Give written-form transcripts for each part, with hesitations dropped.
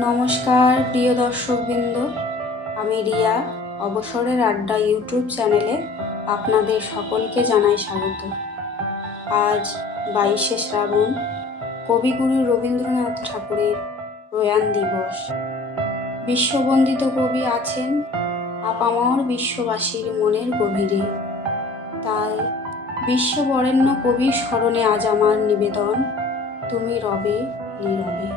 নমস্কার প্রিয় দর্শকবৃন্দ, আমি রিয়া। অবসরের আড্ডা ইউটিউব চ্যানেলে আপনাদের সকলকে জানাই স্বাগত। আজ 22শে শ্রাবণ, কবিগুরু রবীন্দ্রনাথ ঠাকুরের প্রয়াণ দিবস। বিশ্ববন্দিত কবি আছেন আপামর বিশ্ববাসীর মনের গভীরে। তাই বিশ্ববরেণ্য কবির স্মরণে আজ আমার নিবেদন, তুমি রবে নীরবে।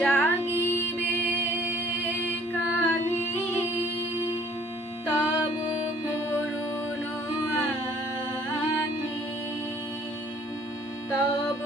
জাগিবে কালি তব করুণ আখি, তব